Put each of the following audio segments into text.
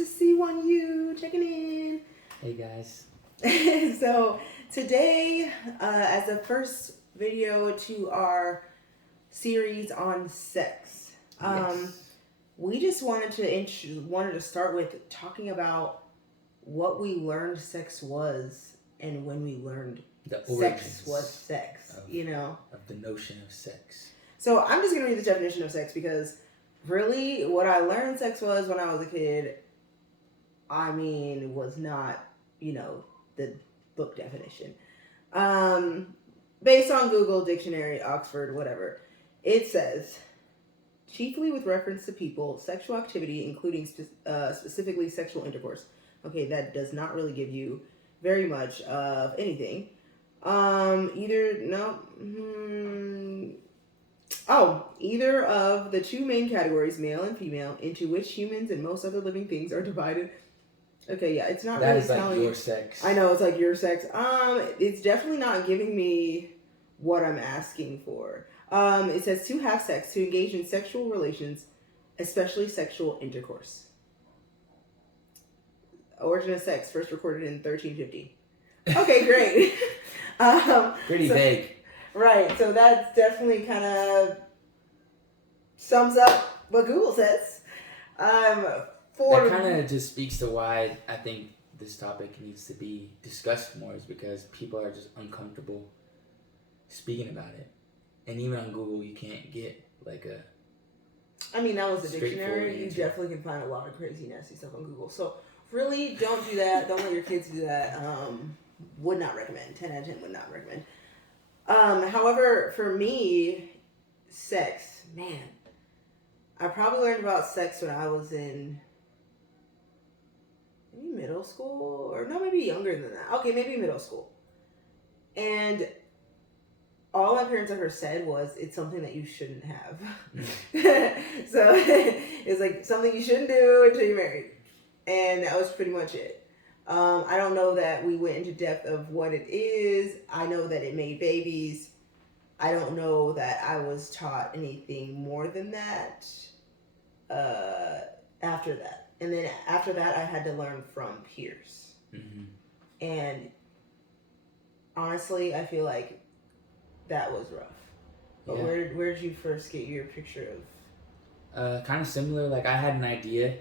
is C1U checking in. Hey guys. So today, as the first video to our series on sex, we just wanted to start with talking about what we learned sex was and when we learned sex was sex. Of the notion of sex. So I'm just gonna read the definition of sex because really, what I learned sex was when I was a kid, was not, the book definition. Based on Google Dictionary, Oxford, whatever, it says, chiefly with reference to people, sexual activity, including specifically sexual intercourse. Okay, that does not really give you very much of anything. Either of the two main categories, male and female, into which humans and most other living things are divided. Okay, yeah, it's not that really is like telling your sex. I know, it's like your sex. It's definitely not giving me what I'm asking for. It says to have sex, to engage in sexual relations, especially sexual intercourse. Origin of sex, first recorded in 1350. Okay, great. Pretty vague. Right, so that's definitely kind of sums up what Google says. That kind of just speaks to why I think this topic needs to be discussed more, is because people are just uncomfortable speaking about it. And even on Google, you can't get like a... that was the dictionary. You definitely can find a lot of crazy, nasty stuff on Google. So really, don't do that. Don't let your kids do that. Would not recommend. 10 out of 10 would not recommend. However, for me, sex, man, I probably learned about sex when I was in maybe middle school, or no, maybe younger than that. Okay, maybe middle school. And all my parents ever said was, it's something that you shouldn't have. So it's like something you shouldn't do until you're married. And that was pretty much it. I don't know that we went into depth of what it is. I know that it made babies. I don't know that I was taught anything more than that after that. And then after that, I had to learn from peers. Mm-hmm. And honestly, I feel like that was rough. But where did you first get your picture of? Kind of similar. Like, I had an idea,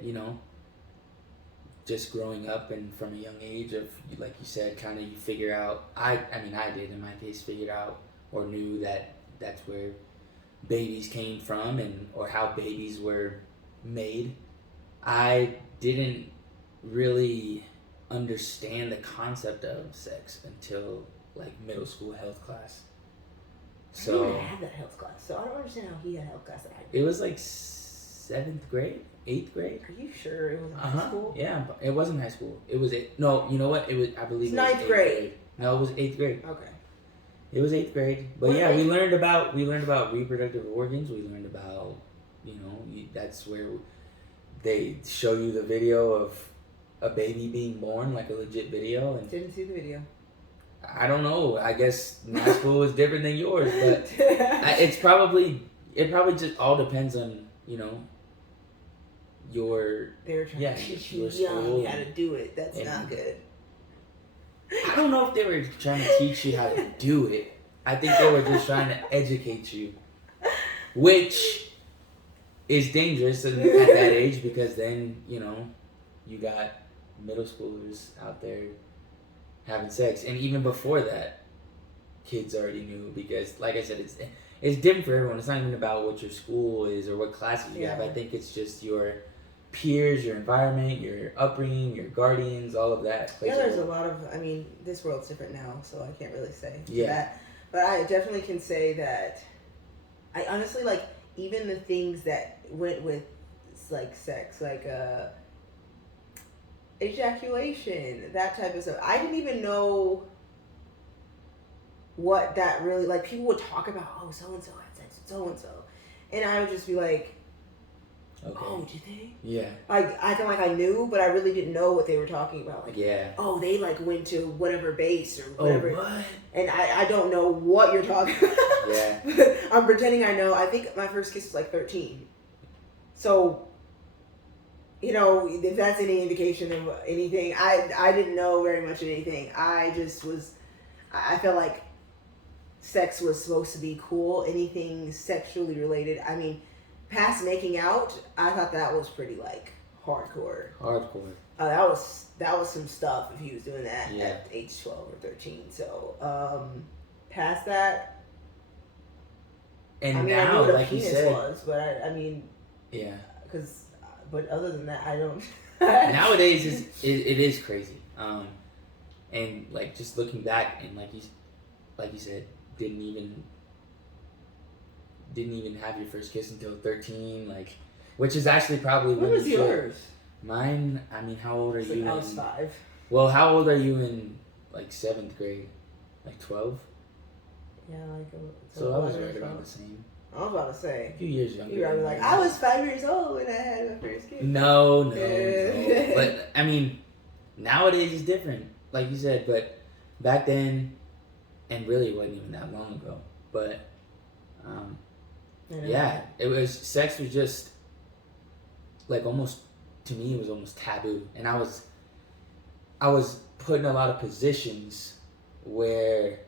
just growing up and from a young age of, like you said, kind of you figure out, I did in my case, figured out or knew that that's where babies came from or how babies were made. I didn't really understand the concept of sex until like middle school health class. So I didn't even have that health class, so I don't understand how he had health class that I did. It was like 7th grade, 8th grade. Are you sure it was high school? Yeah, it wasn't high school. It was no. You know what? It was. I believe it's it was 9th grade. No, it was 8th grade. Okay. It was 8th grade, but yeah, we learned about reproductive organs. We learned about that's where they show you the video of a baby being born, like a legit video. And didn't see the video. I don't know. I guess my school is different than yours, but it probably just all depends on your they were trying to teach you young how to do it. That's not good. I don't know if they were trying to teach you how to do it. I think they were just trying to educate you, which is dangerous at that age, because then you got middle schoolers out there having sex, and even before that, kids already knew, because like I said, it's different for everyone. It's not even about what your school is or what classes you have. I think it's just your peers, your environment, your upbringing, your guardians, all of that. Yeah, there's a lot of, this world's different now, so I can't really say that. But I definitely can say that I honestly, like, even the things that went with, like, sex, like, ejaculation, that type of stuff. I didn't even know what that really, like, people would talk about, oh, so-and-so had sex with so-and-so. And I would just be like, okay. Oh, did they? Yeah. Like, acting like I knew, but I really didn't know what they were talking about. Like, oh, they, like, went to whatever base or whatever. Oh, what? And I don't know what you're talking about. Yeah. I'm pretending I know. I think my first kiss was, like, 13. So you know, if that's any indication of anything, I didn't know very much of anything. I just was, I felt like sex was supposed to be cool. Anything sexually related, I mean, past making out, I thought that was pretty like hardcore. Hardcore. That was some stuff if he was doing that Yeah. at age 12 or 13. So past that, And I mean, I knew now, what a like you penis said, was, but I mean, yeah. because, but other than that, I don't. Nowadays, it is crazy. And like just looking back, and like you said, didn't even have your first kiss until 13, like, which is actually probably When when was you should. yours? Mine. I mean, how old are It's you? like I was 5. Well, how old are you in like 7th grade? Like 12. Yeah, like. So I was right around the same. I was about to say. A few years younger. You were than like, me. I was 5 years old when I had my first kid. No. Yeah. But I mean, nowadays it's different, like you said. But back then, and really it wasn't even that long ago. But yeah, it was. Sex was just like almost, to me, it was almost taboo, and I was put in a lot of positions where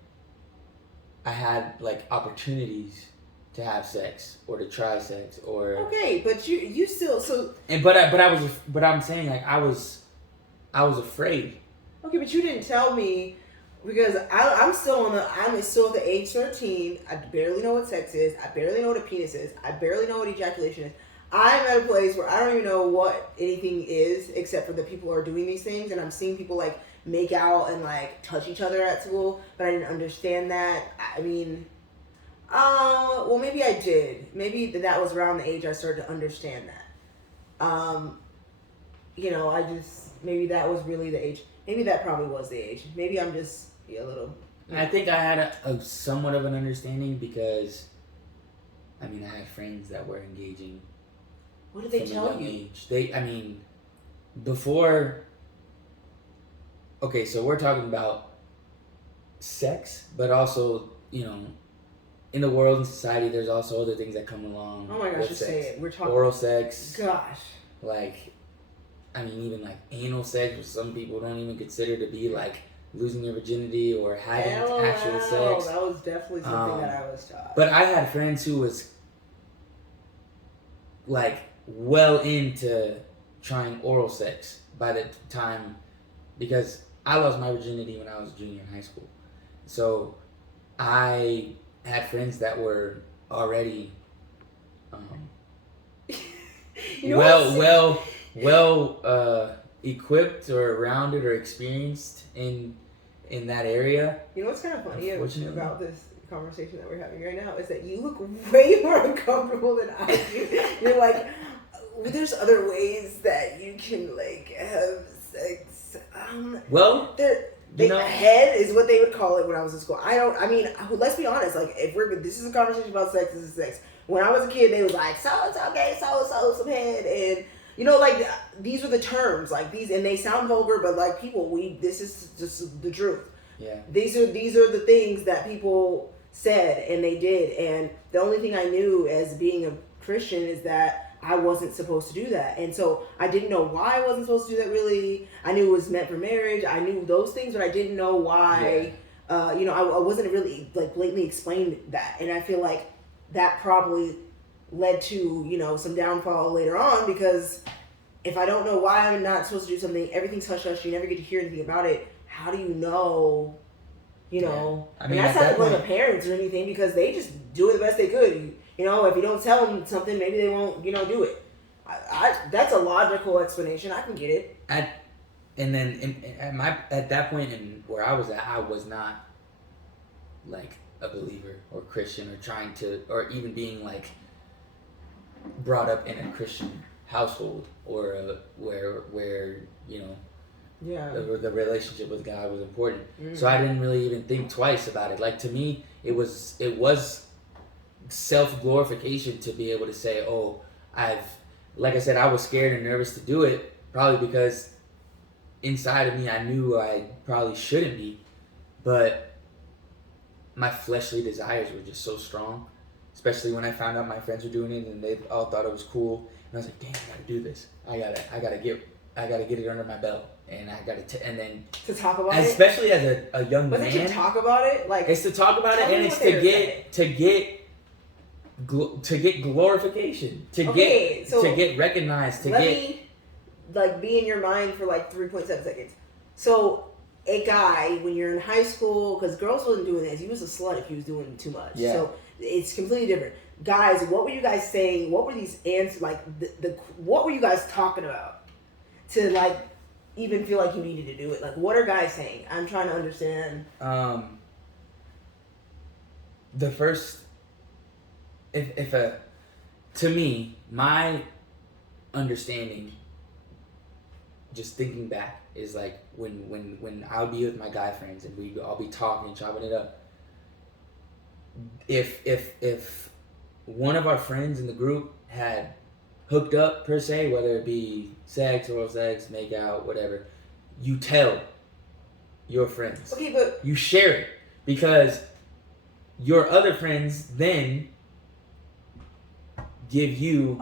I had like opportunities to have sex or to try sex or Okay, but you still so. and but I'm saying like I was afraid. Okay, but you didn't tell me because I'm still at the age 13. I barely know what sex is. I barely know what a penis is. I barely know what ejaculation is. I'm at a place where I don't even know what anything is except for the people are doing these things, and I'm seeing people like make out and like touch each other at school, but I didn't understand that. I mean, well, maybe I did. Maybe that was around the age I started to understand that. You know, maybe that was really the age. Maybe that probably was the age. Maybe I'm just a little. I think I had a somewhat of an understanding because, I mean, I had friends that were engaging. What did they from a tell young you? age. I mean, before. Okay, so we're talking about sex, but also, you know, in the world and society, there's also other things that come along. Oh my gosh, with just sex. say it. We're talking. Oral sex. Gosh. Like, I mean, even like anal sex, which some people don't even consider to be like losing your virginity or having actual sex. That was definitely something that I was taught. But I had friends who was like well into trying oral sex by the time, because I lost my virginity when I was a junior in high school. So I had friends that were already You know well equipped or rounded or experienced in that area. You know what's kind of funny Unfortunately. about this conversation that we're having right now is that you look way more uncomfortable than I do. You're like, there's other ways that you can like have sex. Well, Head is what they would call it when I was in school. I mean, let's be honest. Like, this is a conversation about sex. This is sex. When I was a kid, they was like, so gay, so some head, and you know, like these are the terms, like these, and they sound vulgar, but like this is just the truth. yeah. These are the things that people said and they did, and the only thing I knew as being a Christian is that I wasn't supposed to do that, and so I didn't know why I wasn't supposed to do that. Really, I knew it was meant for marriage. I knew those things, but I didn't know why. Yeah. You know, I wasn't really like blatantly explained that, and I feel like that probably led to, you know, some downfall later on, because if I don't know why I'm not supposed to do something, everything's hush hush. You never get to hear anything about it. How do you know? You know, I mean, that's at not that to blame the point- parents or anything, because they just do it the best they could. You know, if you don't tell them something, maybe they won't, you know, do it. That's a logical explanation. I can get it. And then at that point in where I was at, I was not like a believer or Christian or trying to, or even being like brought up in a Christian household or where you know Yeah. the relationship with God was important. So I didn't really even think twice about it. Like, to me, it was self-glorification to be able to say, oh, like I said, I was scared and nervous to do it, probably because inside of me I knew I probably shouldn't be, but my fleshly desires were just so strong, especially when I found out my friends were doing it and they all thought it was cool. I was like, dang, I gotta do this. I gotta get it under my belt, and I gotta and then to talk about it. Especially as a young was man. it to talk about it? Like it's to talk about it, and it's to get glorification, to get recognized, let me like be in your mind for like 3.7 seconds. So a guy when you're in high school, because girls wasn't doing this, you was a slut if you was doing too much. Yeah. So it's completely different. Guys, what were you guys saying? What were these answers like? What were you guys talking about to like even feel like you needed to do it? Like, what are guys saying? I'm trying to understand. The first, to me, my understanding, just thinking back, is like when I would be with my guy friends and we'd all be talking, chopping it up. If one of our friends in the group had hooked up per se, whether it be sex, oral sex, make out, whatever, you tell your friends. Okay, but you share it, because your other friends then give you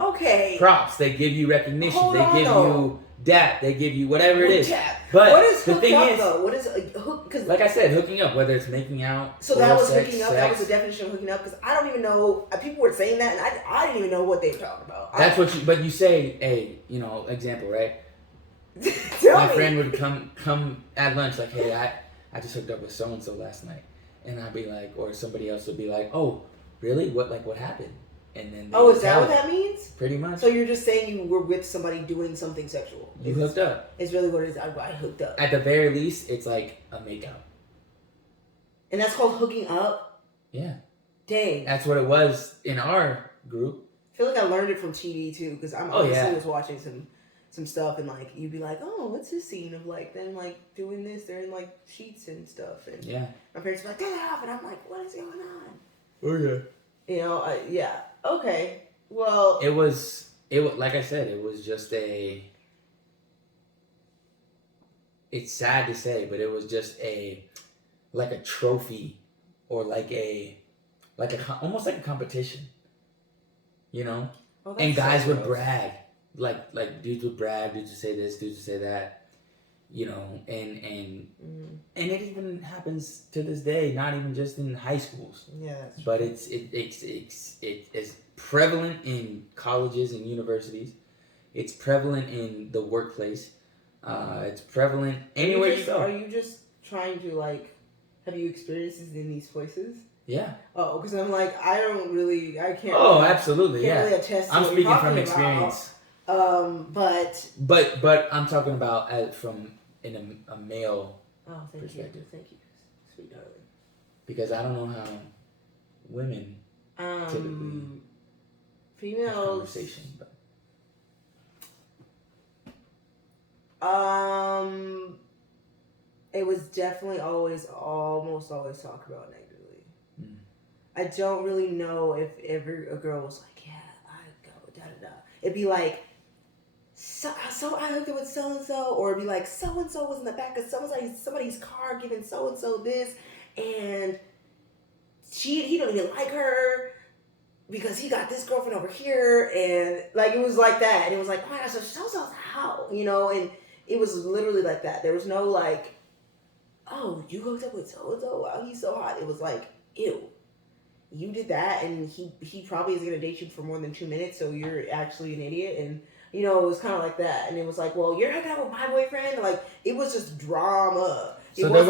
props. They give you recognition. You dap. They give you whatever it is. Dap. But what is the hooked thing up is, though? What is hook? Because like I said, hooking up, whether it's making out. So that was sex, hooking up. sex. That was the definition of hooking up. Because I don't even know. People were saying that, and I didn't even know what they were talking about. That's what you. But you say, hey, example, right? My friend would come at lunch like, hey, I just hooked up with so and so last night, and I'd be like, or somebody else would be like, oh, really? What happened? And then is that what that means? Pretty much. So you're just saying you were with somebody doing something sexual. You hooked up. It's really what it is. I hooked up. At the very least, it's like a makeout. And that's called hooking up? Yeah. Dang. That's what it was in our group. I feel like I learned it from TV too, because I'm obviously was watching some stuff, and like you'd be like, oh, what's this scene of like them like doing this? They're in like sheets and stuff, and my parents were like, get it off, and I'm like, what is going on? Oh yeah. Yeah. Okay. Well, it was like I said, it was just it's sad to say, but it was just like a trophy, or like almost like a competition, and guys would brag, like dudes would brag, dudes would say this, dudes would say that, and it even happens to this day, not even just in high schools. Yeah, that's true. But it's prevalent in colleges and universities. It's prevalent in the workplace. It's prevalent anywhere you go. Are you just trying to like? Have you experienced this in these places? Yeah. Oh, because I'm like, I can't. Oh, absolutely, can't yeah. really attest to I'm what speaking you're from talking experience. About. But I'm talking about from a male perspective. Thank you, sweet darling. Because I don't know how women typically females have conversation, but it was definitely almost always talked about negatively. I don't really know if ever a girl was like, yeah, I go da da da. It'd be like, so I hooked up with so and so, or it'd be like, so and so was in the back of somebody's car giving so and so this, and he don't even like her because he got this girlfriend over here, and like it was like that, and it was like, oh my gosh, so how, and it was literally like that. There was no like, oh, you hooked up with so and so, wow, he's so hot. It was like, ew, you did that, and he probably is gonna date you for more than 2 minutes, so you're actually an idiot. And it was kind of like that, and it was like, well, you're hooking up with my boyfriend. Like it was just drama. So there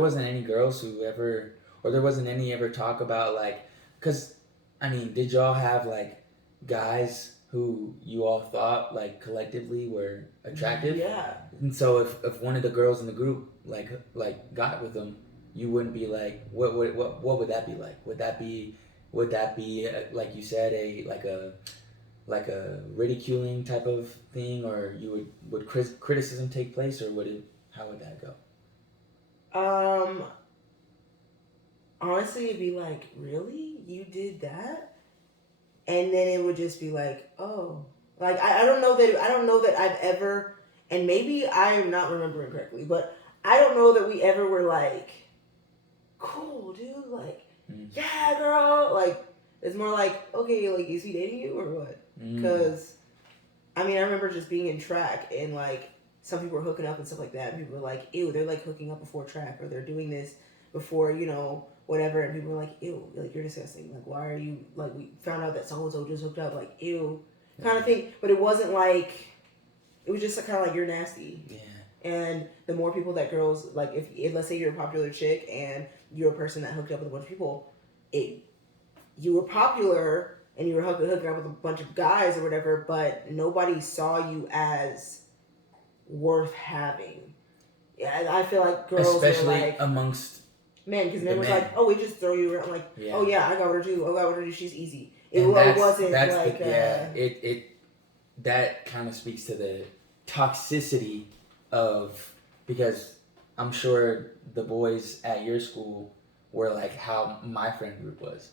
wasn't any girls who ever, or there wasn't any ever talk about like, because I mean, did y'all have like guys who you all thought like collectively were attractive? Yeah. And so if one of the girls in the group like got with them, you wouldn't be like, what would that be like? Would that be like you said, like a ridiculing type of thing, or would criticism take place, or how would that go? Honestly, it'd be like, really? You did that? And then it would just be like, oh, like I don't know that I've ever, and maybe I am not remembering correctly, but I don't know that we ever were like, cool, dude, like, yeah, girl, like, it's more like, okay, like, is he dating you or what? Because, I mean, I remember just being in track and, like, some people were hooking up and stuff like that. And people were like, ew, they're, like, hooking up before track, or they're doing this before, you know, whatever. And people were like, ew, like, you're disgusting. Like, why are you, like, we found out that so-and-so just hooked up, like, ew, kind of thing. But it wasn't like, it was just kind of like, you're nasty. Yeah. And the more people that girls, like, if let's say you're a popular chick and you're a person that hooked up with a bunch of people, you were popular and you were hooking up with a bunch of guys or whatever, but nobody saw you as worth having. Yeah, I feel like girls especially were like, amongst men, because men was like, oh, we just throw you around, like, oh yeah, I got her too, oh, I got her too, she's easy. It wasn't like that kind of speaks to the toxicity of, because I'm sure the boys at your school were like how my friend group was,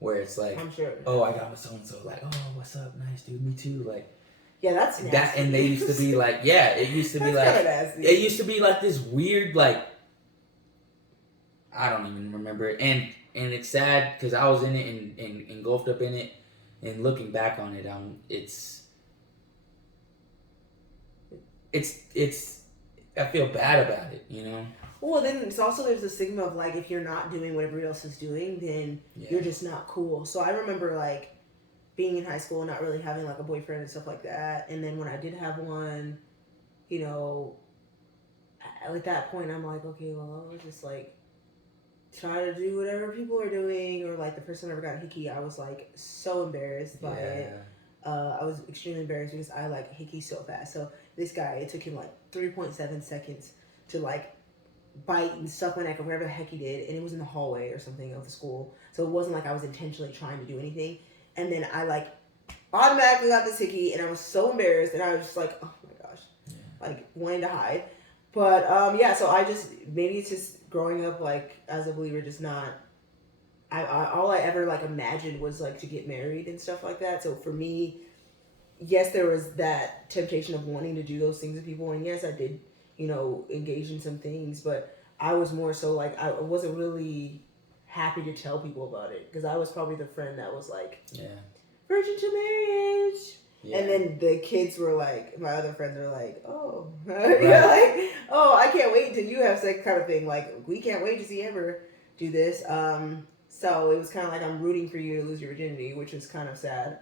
where it's like, I'm sure, oh, I got with so and so, like, oh, what's up, nice dude, me too, like, yeah, that's nasty. That, and they used to be like, yeah, it used to be like, it used to be like this weird, like, I don't even remember it. And it's sad because I was in it and engulfed up in it, and looking back on it, it's I feel bad about it, you know. Well, then it's also, there's the stigma of like, if you're not doing what everybody else is doing, then you're just not cool. So I remember like being in high school and not really having like a boyfriend and stuff like that. And then when I did have one, you know, at that point I'm like, okay, well, I'll just like try to do whatever people are doing. Or like the first time I ever got hickey, I was like so embarrassed by it. I was extremely embarrassed because I like hickey so fast. So this guy, it took him like 3.7 seconds to like bite and suck my neck or whatever the heck he did, and it was in the hallway or something of the school. So it wasn't like I was intentionally trying to do anything. And then I like automatically got this hickey, and I was so embarrassed, and I was just like, oh my gosh, like wanting to hide. But yeah, so I just, maybe it's just growing up like as a believer, just not. All I ever like imagined was like to get married and stuff like that. So for me, yes, there was that temptation of wanting to do those things with people, and yes, I did, you know, engage in some things, but I was more so like, I wasn't really happy to tell people about it, because I was probably the friend that was like, virgin to marriage. Yeah. And then the kids were like, my other friends were like, oh, right. Yeah, like, oh, I can't wait till you have sex, kind of thing. Like, we can't wait to see you ever do this. So it was kind of like, I'm rooting for you to lose your virginity, which is kind of sad.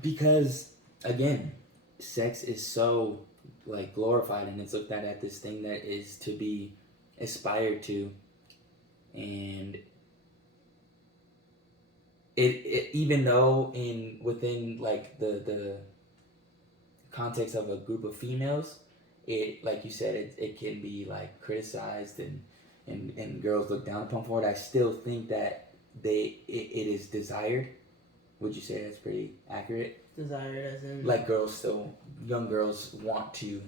Because again, sex is so like glorified, and it's looked at this thing that is to be aspired to, and it even though within like the context of a group of females, it, like you said, it can be like criticized and girls look down upon for it. I still think that it is desired. Would you say that's pretty accurate? Desired as in? Like young girls want to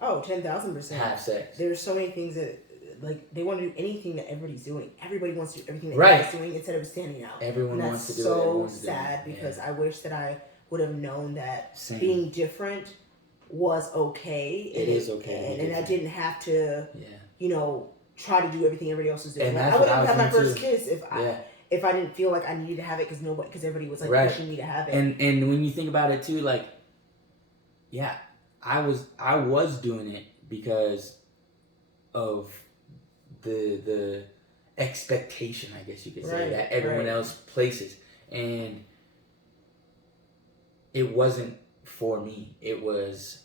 10,000% have sex. There's so many things that, like, they want to do anything that everybody's doing. Everybody wants to do everything that everybody's doing instead of standing out. Everyone wants to do it. That's so sad, because I wish that I would have known that being different was okay. It is okay. And I didn't have to, you know, try to do everything everybody else is doing. And like, I wouldn't have my first kiss if I didn't feel like I needed to have it, because everybody was like pushing me to have it. And when you think about it too, like, yeah, I was doing it because of the expectation, I guess you could say, that everyone else places, and it wasn't for me. It was,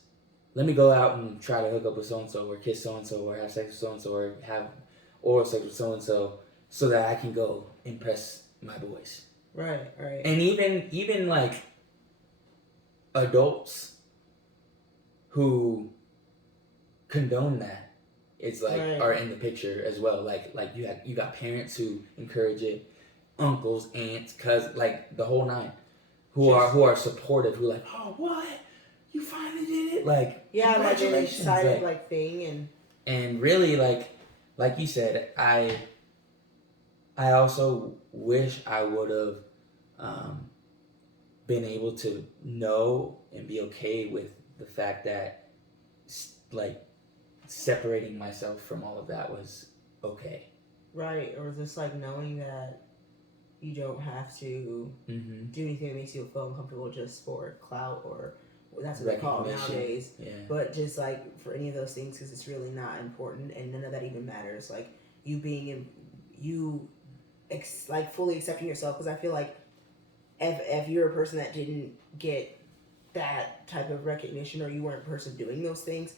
let me go out and try to hook up with so and so, or kiss so and so, or have sex with so and so, or have oral sex with so and so that I can go impress my boys. Right. And even like adults who condone that, it's like are in the picture as well. Like you got parents who encourage it, uncles, aunts, cousins, like the whole nine, who are supportive, who are like, oh, what, you finally did it, like, like an excited like thing. And really, like you said, I also wish I would have been able to know and be okay with the fact that, like, separating myself from all of that was okay. Right, or just like knowing that, You don't have to Mm-hmm. do anything that makes you feel uncomfortable just for clout or that's what they call it Recognition. nowadays. Yeah. But just like for any of those things, because it's really not important and none of that even matters. Like you being in, you like fully accepting yourself. Because I feel like if you're a person that didn't get that type of recognition or you weren't a person doing those things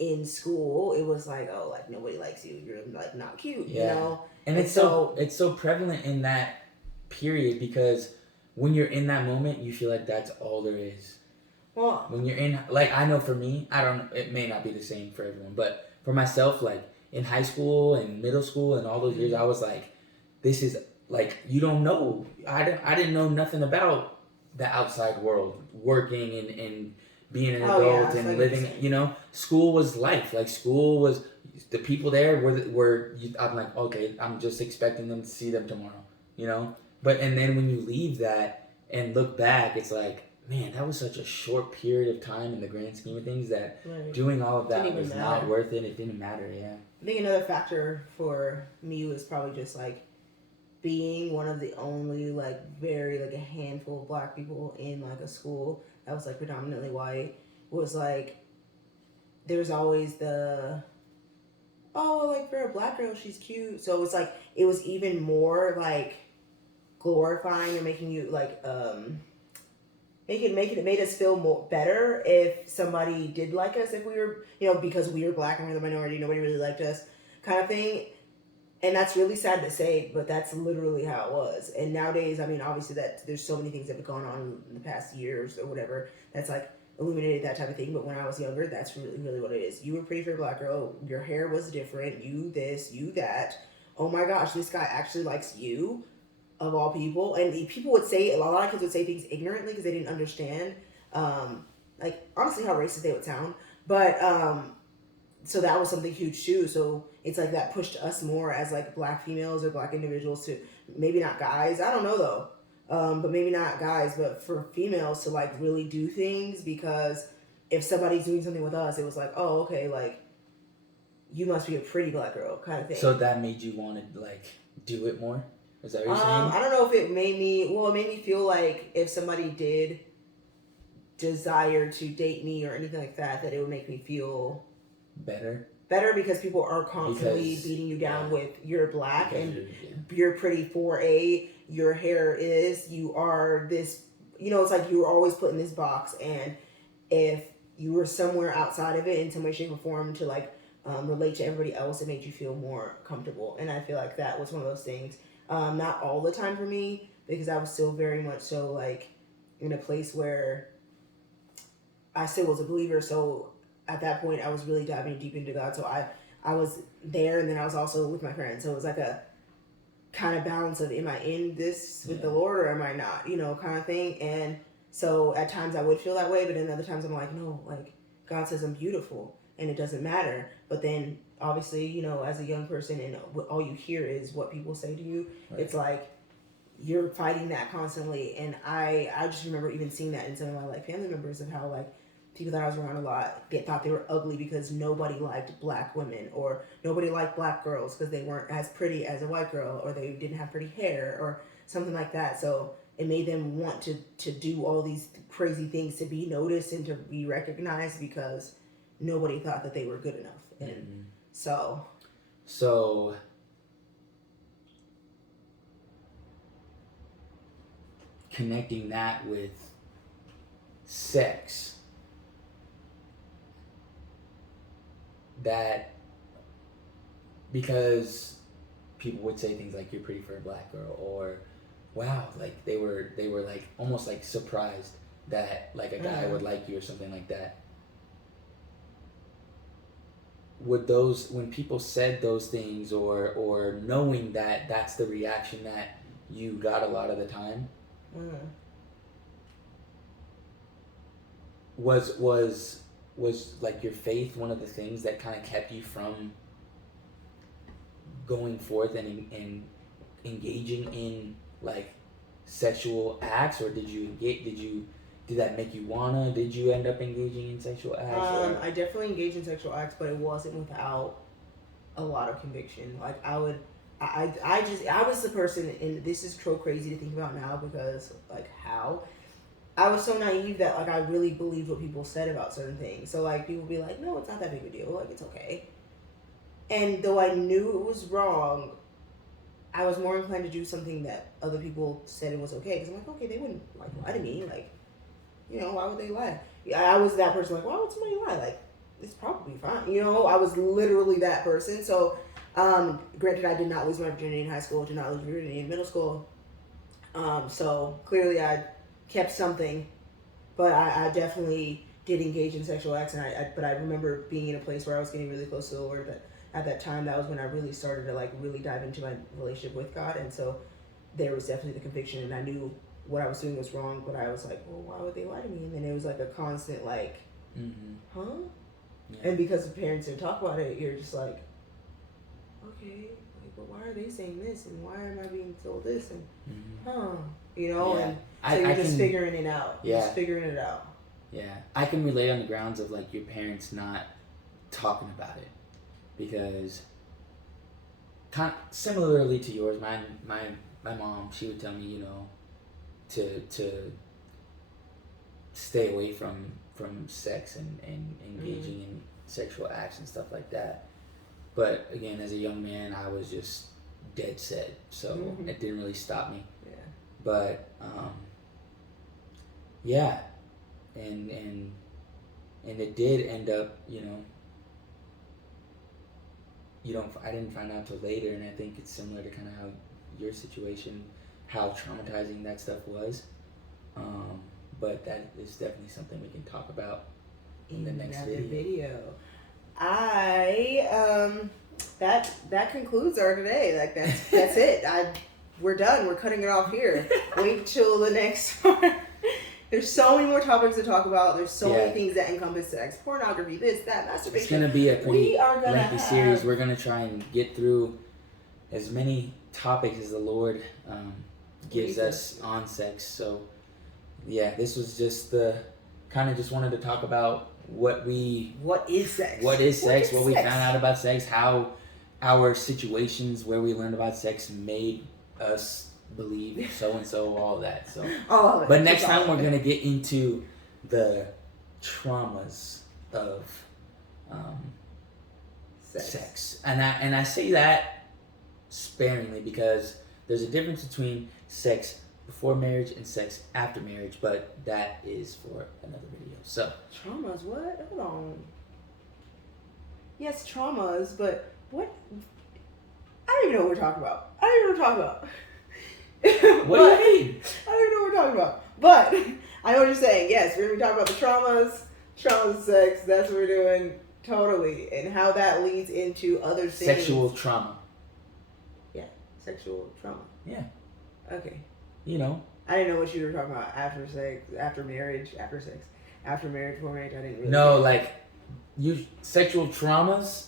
in school, it was like, oh, like nobody likes you. You're like not cute, you Yeah. know. And it's so prevalent in that period because when you're in that moment, you feel like that's all there is. Well, When you're in, like, I know for me, I don't, it may not be the same for everyone, but for myself, like, in high school and middle school and all those years, I was like, this is, like, you don't know. I didn't know nothing about the outside world, working and being an adult and living, you know. School was life. Like, school was, the people there I'm like, okay, I'm just expecting them to see them tomorrow, you know. But, and then when you leave that and look back, it's like, man, that was such a short period of time in the grand scheme of things that doing all of that was not worth it. It didn't matter, yeah. I think another factor for me was probably just like being one of the only like very like a handful of black people in like a school that was like predominantly white. Was like there's always the like for a black girl she's cute. So it's like it was even more like glorifying or making you like it made us feel more better if somebody did like us, if we were, you know, because we were black and we were the minority, nobody really liked us, kind of thing. And that's really sad to say, but that's literally how it was. And nowadays, I mean, obviously that there's so many things that have gone on in the past years or whatever that's like illuminated that type of thing. But when I was younger, that's really, really what it is. You were pretty for a black girl. Your hair was different. You this, you that. Oh my gosh, this guy actually likes you. Of all people, and people would say a lot of kids would say things ignorantly because they didn't understand, like honestly how racist they would sound. But so that was something huge too. So it's like that pushed us more as like black females or black individuals to maybe not guys. I don't know though, but maybe not guys, but for females to like really do things because if somebody's doing something with us, it was like, oh okay, like you must be a pretty black girl kind of thing. So that made you want to like do it more. Is that what you're saying? I don't know if it made me feel like if somebody did desire to date me or anything like that it would make me feel better because people are constantly beating you down with you're black and you're pretty your hair is, you are this, you know, it's like you were always put in this box, and if you were somewhere outside of it in some way, shape, or form to like relate to everybody else, it made you feel more comfortable. And I feel like that was one of those things. Not all the time for me because I was still very much so like in a place where I still was a believer. So at that point I was really diving deep into God. So I was there, and then I was also with my friends. So it was like a kind of balance of am I in this with the Lord or am I not, you know, kind of thing. And so at times I would feel that way, but then other times I'm like, no, like God says I'm beautiful and it doesn't matter. But then obviously, you know, as a young person and all you hear is what people say to you, it's like you're fighting that constantly. And I just remember even seeing that in some of my like family members of how like people that I was around a lot thought they were ugly because nobody liked black women or nobody liked black girls because they weren't as pretty as a white girl or they didn't have pretty hair or something like that. So it made them want to do all these crazy things to be noticed and to be recognized because nobody thought that they were good enough. And so connecting that with sex, that because people would say things like you're pretty for a black girl or wow, like they were like almost like surprised that like a guy would like you or something like that. Would those, when people said those things or knowing that that's the reaction that you got a lot of the time, was like your faith one of the things that kind of kept you from going forth and engaging in like sexual acts, or did that make you wanna? Did you end up engaging in sexual acts? I definitely engaged in sexual acts, but it wasn't without a lot of conviction. Like I would I was the person, and this is so crazy to think about now because like how I was so naive that like I really believed what people said about certain things. So like people would be like, no, it's not that big of a deal. Like it's okay. And though I knew it was wrong, I was more inclined to do something that other people said it was okay. Because I'm like, okay, they wouldn't like lie to me. Like, you know, why would they lie? I was that person. Like, why would somebody lie? Like, it's probably fine. You know, I was literally that person. So, granted, I did not lose my virginity in high school. Did not lose my virginity in middle school. So clearly, I kept something, but I definitely did engage in sexual acts. And but I remember being in a place where I was getting really close to the Lord. That at that time, that was when I really started to like really dive into my relationship with God. And so there was definitely the conviction, and I knew what I was doing was wrong. But I was like, well, why would they lie to me? And then it was like a constant like, huh? Yeah. And because the parents didn't talk about it, you're just like, okay, like, but why are they saying this, and why am I being told this, and you know, and so you're just figuring it out. Yeah, just figuring it out. Yeah, I can relate on the grounds of like your parents not talking about it, because kind of similarly to yours, my mom, she would tell me, you know, to stay away from sex and engaging in sexual acts and stuff like that. But again, as a young man, I was just dead set, so it didn't really stop me. Yeah. But yeah, and it did end up, you know. I didn't find out till later, and I think it's similar to kind of how your situation, how traumatizing that stuff was. But that is definitely something we can talk about in the next video. That concludes our today. Like that's it. We're done. We're cutting it off here. Wait till the next one. There's so many more topics to talk about. There's so many things that encompass sex, pornography, this, that, masturbation. It's gonna be a pretty lengthy series. We're gonna try and get through as many topics as the Lord gives us on sex. So yeah, this was just just wanted to talk about what is sex, what we found out about sex, how our situations where we learned about sex made us believe so and so, all that. So but next time we're gonna get into the traumas of sex. And I say that sparingly because there's a difference between sex before marriage and sex after marriage, but that is for another video. So traumas, what? Hold on. Yes, traumas, but what? I don't even know what we're talking about. What do you mean? I don't even know what we're talking about. But I know what you're saying. Yes, we're going to be talking about the traumas of sex. That's what we're doing. Totally. And how that leads into other things. Sexual trauma. Yeah, sexual trauma. Yeah. Okay. You know. I didn't know what you were talking about after sex, after marriage, after sex. After marriage, before marriage, I didn't really know. Like, sexual traumas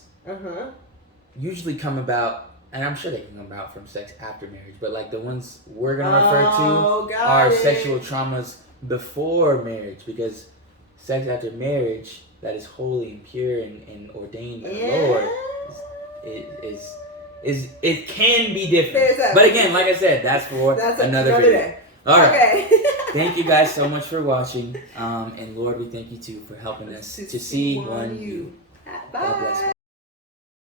usually come about, and I'm sure they can come about from sex after marriage, but like the ones we're going to refer to are sexual traumas before marriage, because sex after marriage that is holy and pure and ordained by the Lord is it can be different. But again, like I said, that's another video. All right. Okay. Thank you guys so much for watching. And Lord, we thank you too for helping us to see one you. Bye. God bless you.